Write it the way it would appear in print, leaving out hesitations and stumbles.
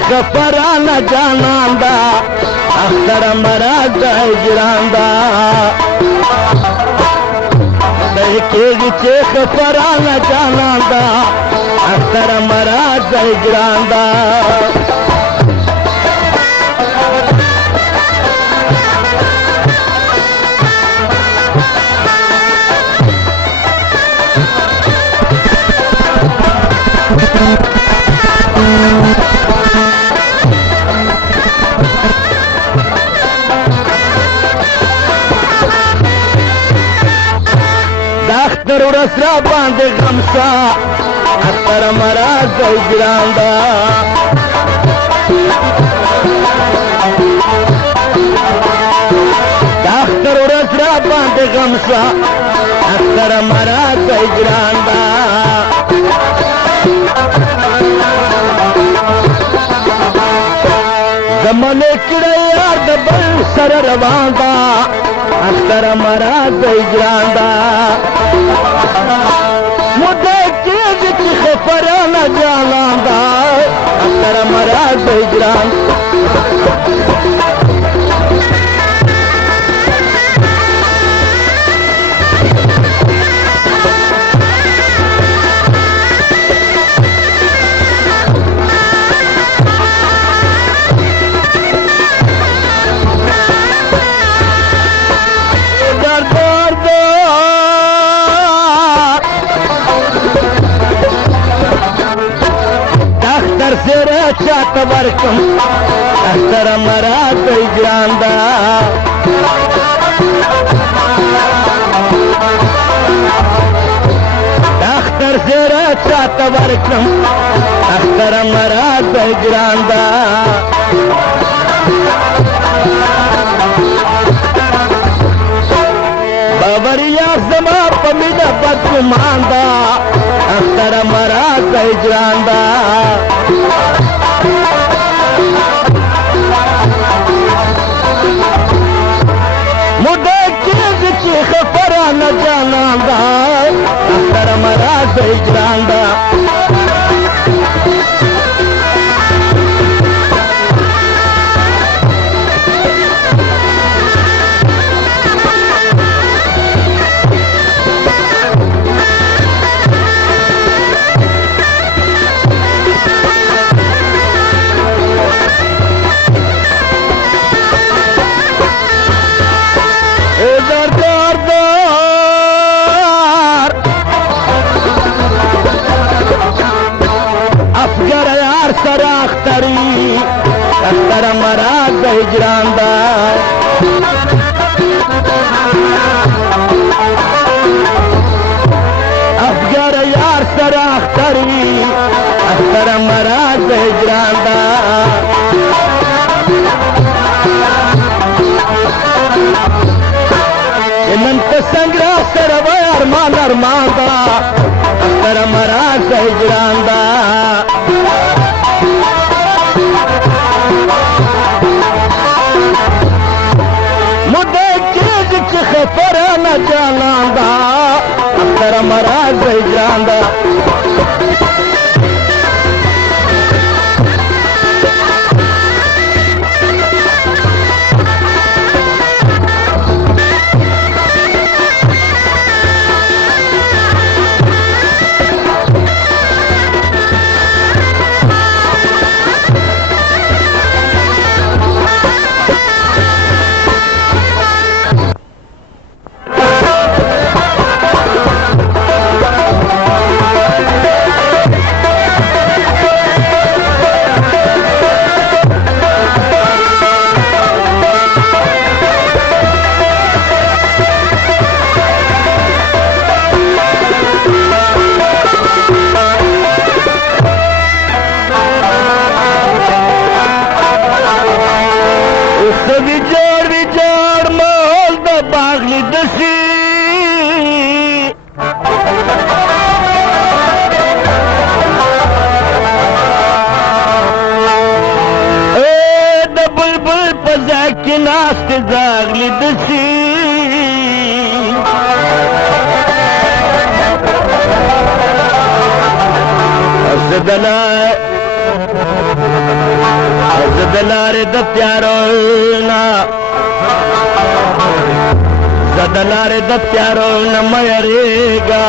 خفرانا جاناندا اختر مراد هجراندا دایکیږي چې خفرانا جاناندا اختر مراد هجراندا داختر ورسرا باندې غمسا اختر مراد هجراندا داختر ورسرا باندې غمسا اختر مراد هجراندا زمانه کړه یار د بل سره روان دا اختر مراد هجراندا مده کېږي چې خفرانه جاناندا اختر مراد هجران چاته ورکم اختر مراد هجراندا اختر زیره چاته ورکم اختر مراد هجراندا باوریا زما په مینه بدګمان دا اختر مراد هجراندا مده کېږي چې خفرانه جاناندا اختر مراد هجراندا اختر مراد هجراندا افګر یار سره اختری اختر مراد هجراندا نن په څنګه سره و ارمان ارمان دا اختر مراد هجراندا خفرانه جاناندا اختر مراد هجراندا ناست زاغلی دسی ارسدنا زدلاره د تیارو نا زدلاره د تیارو نه مېریګا